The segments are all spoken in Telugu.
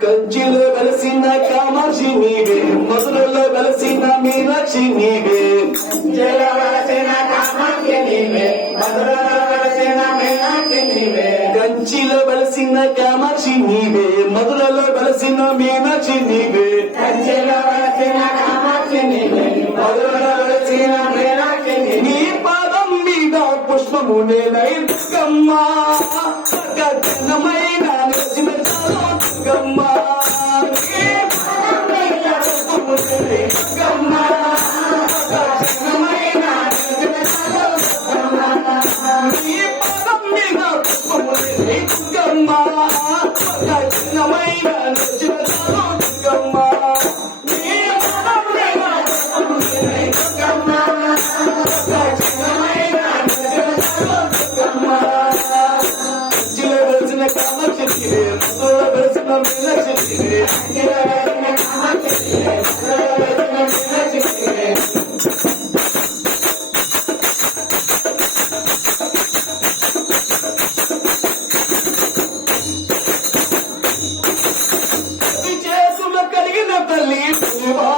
కంచిలో కలిసిన కామాక్షి నీవే మధురలో కలిసిన మీనాక్షి నీవే కంచిలో కలిసిన కామాక్షి నీవే మధురలో కలిసిన మీనాక్షి నీవే కంచిలో కలిసిన కామాక్షి నీవే నీ పదం మీద పుష్పము నేనై దుర్గమ్మ leaves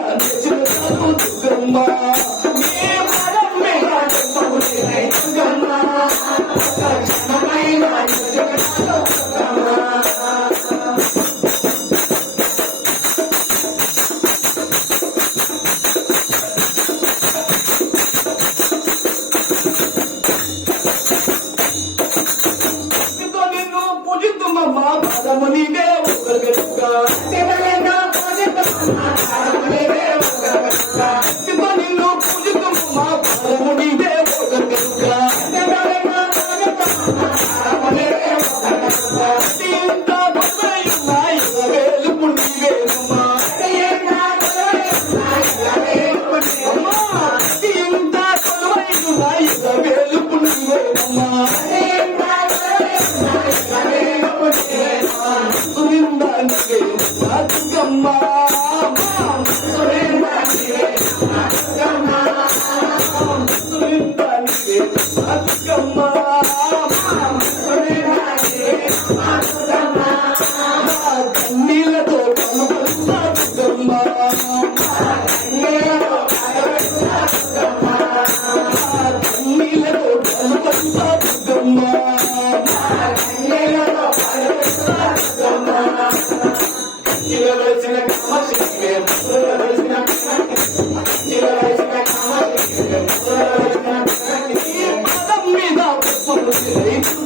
మమ్మ పాదమునివే ఒకరుగలుగా శివలింగా పూజితమునివే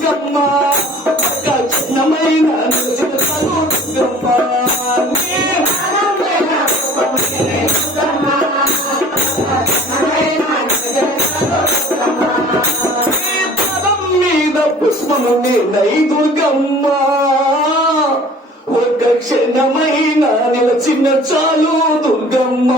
Come on, I got you, my man. ప్రాణము నై దుర్గమ్మ ఒక్క క్షణమైనా నిలచిన చాలు దుర్గమ్మ.